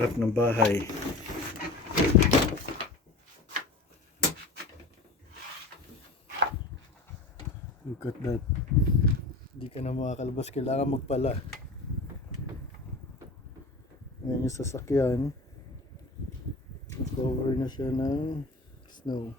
harap ng bahay. Look at that. Hindi ka na makakalabas, kailangan magpala. Ngayon yung sasakyan, cover na siya ng snow.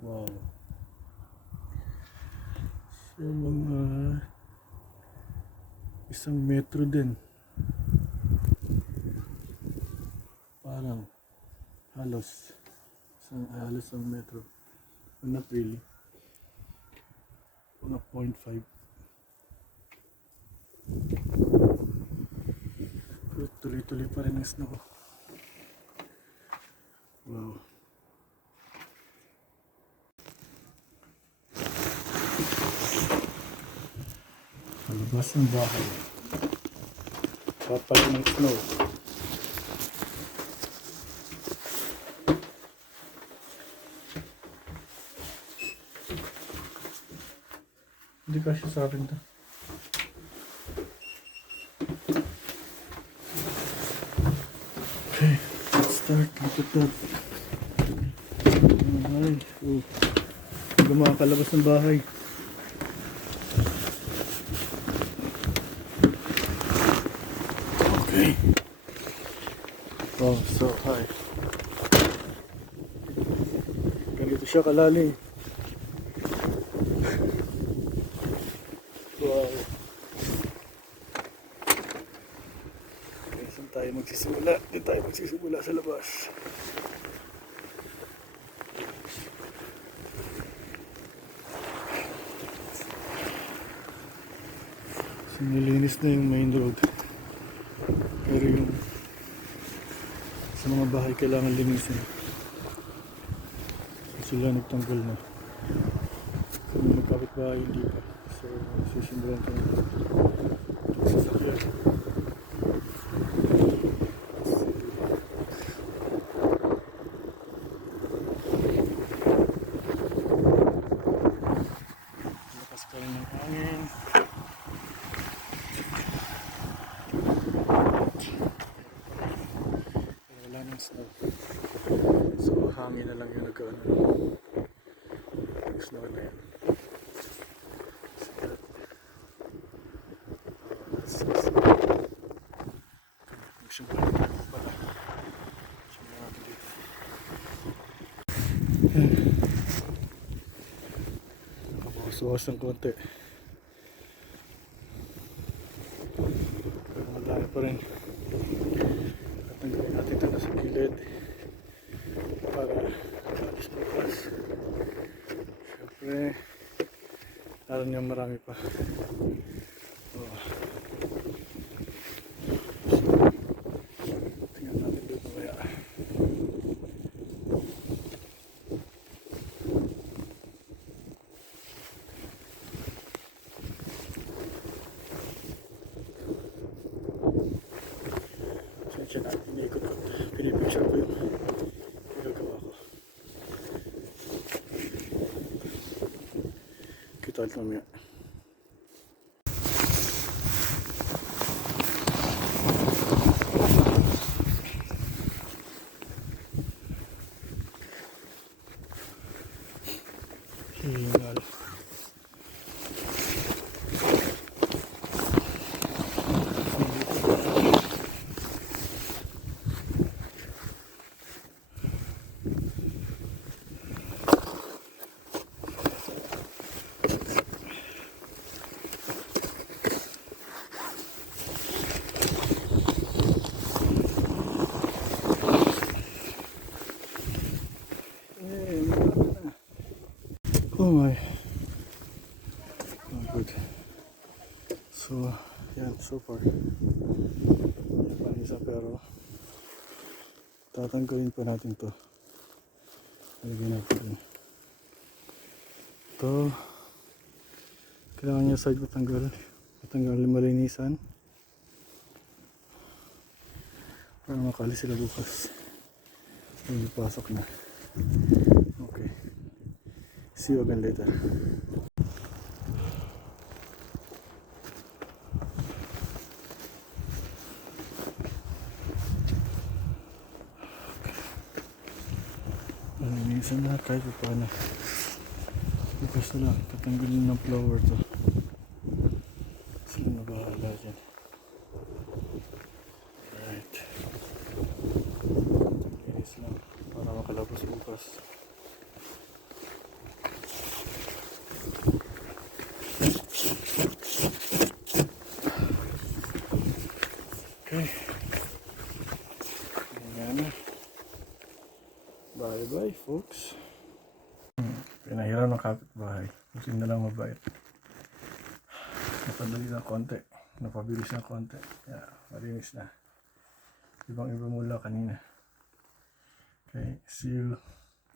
Wow. So mga 1 metro din. Parang halos 1 metro. Not really. 1.5. Tuloy-tuloy pa rin ang snow. Wow. Palabas ng bahay. Papal ng snow. Hindi kasi sa akin to. Okay, let's start. Look at that. Ay, hindi makakalabas ng bahay. Okay. Oh, so high. Ganito siya kalalim. Wow. Okay, saan tayo magsisimula? Dito tayo magsisimula sa labas. So, nilinis na yung main road. Pero yung sa mga bahay kailangan linisin. So, sila nagtanggal na. Kung magkapit bahay hindi pa. So sisimulan ko na sasakyan. Lakas ka rin ng hangin. Wala nang snow. So hangin na lang yung nag-snow na yan. Nakabukas ng konti. Pero madami pa rin. Tatanggalin natin ito na sa gilid para alis bukas. Siyempre alam niya marami pa. Tingnan natin doon mamaya. Sensya na, iniikot ko. Pinipicture ko yung ginagawa ko. Kita ulit mamaya. Hingal. Oh my. Oh, good. So, yan, so far. Yan pa isa pero tatanggalin pa natin to. Lagyan natin. Ito. Kailangan niya side matanggal. Matanggal malinisan. para makalis sila bukas. Pasok na. Okay. See you again later. Minsan na kahit pa paano. Bukas na lang. Tatanggalin ng flower to. Sila na bahala dyan. Alright. Linis lang. Para makalabas bukas. Okay. Ayan na. Bye bye folks. Pinahiram ng kapitbahay. Kasi na lang mabait. Napadali ng konti. Napabilis ng konti. Yeah, malinis na. Ibang iba mula kanina. Okay, see you.